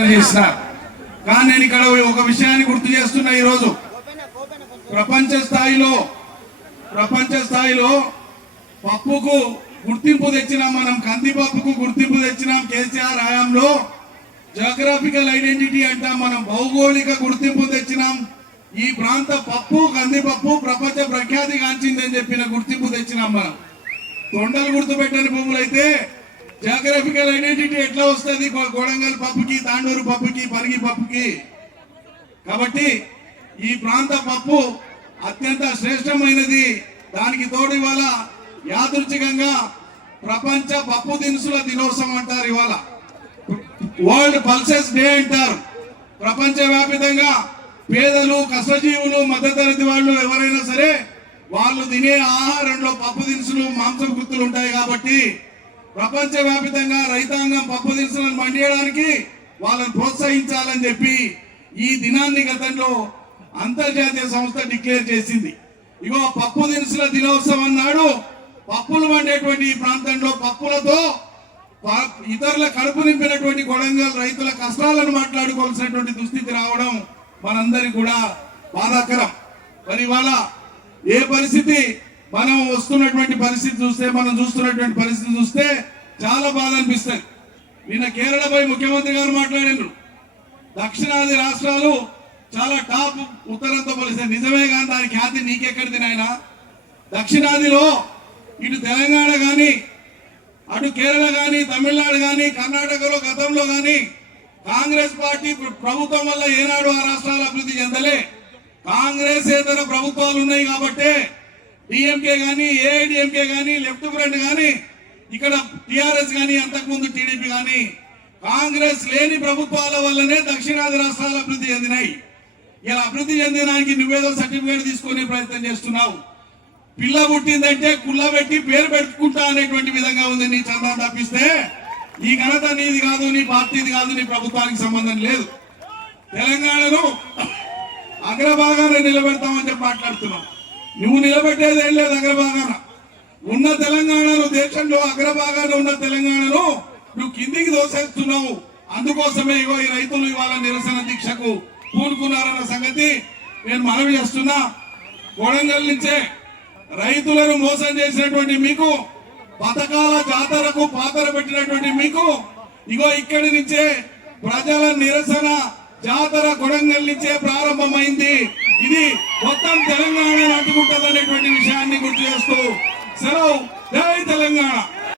ఆందోళన చేస్తున్నారు కానీ నేను ఇక్కడ ఒక విషయాన్ని గుర్తు చేస్తున్నా ఈరోజు. ప్రపంచ స్థాయిలో ప్రపంచ స్థాయిలో పప్పుకు గుర్తింపు తెచ్చినాం మనం కందిపప్పుకు గుర్తింపు తెచ్చినాం కేసీఆర్ హయాంలో. జాగ్రఫికల్ ఐడెంటిటీ అంటాం మనం భౌగోళిక గుర్తింపు తెచ్చినాం. ఈ ప్రాంత పప్పు కందిపప్పు ప్రపంచ ప్రఖ్యాతి గాంచిందని చెప్పిన గుర్తింపు తెచ్చినాం మనం. తొండలు గుర్తు పెట్టని జాగ్రఫికల్ ఐడెంటిటీ ఎట్లా వస్తుంది? కొ- కొడంగల్ పప్పుకి తాండూరు పప్పుకి పలిగి పప్పుకి. కాబట్టి ఈ ప్రాంత పప్పు అత్యంత శ్రేష్టమైనది. దానికి తోడు ఇవాళ యాదృచ్ఛికంగా ప్రపంచ పప్పు దినుసుల దినోత్సవం అంటారు ఇవాళ. వరల్డ్ పల్సెస్ డే అంటారు. ప్రపంచవ్యాప్తంగా పేదలు కష్టజీవులు మధ్యతరగతి వాళ్ళు ఎవరైనా సరే వాళ్ళు తినే ఆహారంలో పప్పు దినుసులు మాంసం గుర్తులు ఉంటాయి కాబట్టి ప్రపంచవ్యాప్తంగా రైతాంగం పప్పు దినుసులను పండియడానికి వాళ్ళని ప్రోత్సహించాలని చెప్పి ఈ దినాన్ని గతంలో అంతర్జాతీయ సంస్థ డిక్లేర్ చేసింది. ఇగో పప్పు దినుసుల దినోత్సవం నాడు పప్పులు వండేటువంటి ఈ ప్రాంతంలో పప్పులతో ఇతరుల కడుపు నింపినటువంటి కొడంగల్ రైతుల కష్టాలను మాట్లాడుకోవాల్సినటువంటి దుస్థితి రావడం మనందరి కూడా బాధాకరం. మరి ఇవాళ ఏ పరిస్థితి మనం వస్తున్నటువంటి పరిస్థితి చూస్తే మనం చూస్తున్నటువంటి పరిస్థితి చూస్తే చాలా బాధ అనిపిస్తుంది. నిన్న కేరళపై ముఖ్యమంత్రి గారు మాట్లాడారు దక్షిణాది రాష్ట్రాలు చాలా టాప్ ఉత్తరంతో పోలిస్తే నిజమే కానీ దాని ఖ్యాతి నీకెక్కడిది నాయన? దక్షిణాదిలో ఇటు తెలంగాణ కానీ అటు కేరళ కానీ తమిళనాడు కానీ కర్ణాటకలో గతంలో కానీ కాంగ్రెస్ పార్టీ ప్రభుత్వం వల్ల ఏనాడు ఆ రాష్ట్రాలు అభివృద్ధి చెందలే. కాంగ్రెస్ ఏతర ప్రభుత్వాలు ఉన్నాయి కాబట్టే డిఎంకే కానీ ఏఐడిఎంకే కానీ లెఫ్ట్ ఫ్రంట్ కానీ ఇక్కడ టిఆర్ఎస్ కానీ అంతకుముందు టీడీపీ కానీ కాంగ్రెస్ లేని ప్రభుత్వాల వల్లనే దక్షిణాది రాష్ట్రాలు అభివృద్ధి చెందినాయి. ఇలా అభివృద్ధి చెందడానికి నువ్వేదో సర్టిఫికేట్ తీసుకునే ప్రయత్నం చేస్తున్నావు. పిల్ల పుట్టిందంటే కుల్ల పెట్టి పేరు పెట్టుకుంటా అనేటువంటి విధంగా ఉంది నీ చందా తప్పిస్తే. ఈ ఘనత నీది కాదు నీ పార్టీది కాదు నీ ప్రభుత్వానికి సంబంధం లేదు. తెలంగాణను అగ్రభాగాన్ని నిలబెడతామని చెప్పి మాట్లాడుతున్నావు నువ్వు నిలబెట్టేది ఏం లేదు అగ్రభాగాన. ఉన్న తెలంగాణను దేశంలో అగ్రభాగాన ఉన్న తెలంగాణను నువ్వు కిందికి దోసేస్తున్నావు. అందుకోసమే ఇగో ఈ రైతులు ఇవాళ నిరసన దీక్షకు పూనుకున్నారన్న సంగతి నేను మనవి చేస్తున్నా. కొడంగల్ నుంచే రైతులను మోసం చేసినటువంటి మీకు పథకాల జాతరకు పాతర పెట్టినటువంటి మీకు ఇగో ఇక్కడి నుంచే ప్రజల నిరసన జాతర కొడంగల్ నుంచే ప్రారంభమైంది. ఇది మొత్తం తెలంగాణ గుర్తు చేస్తూ సెలవు జై తెలంగాణ.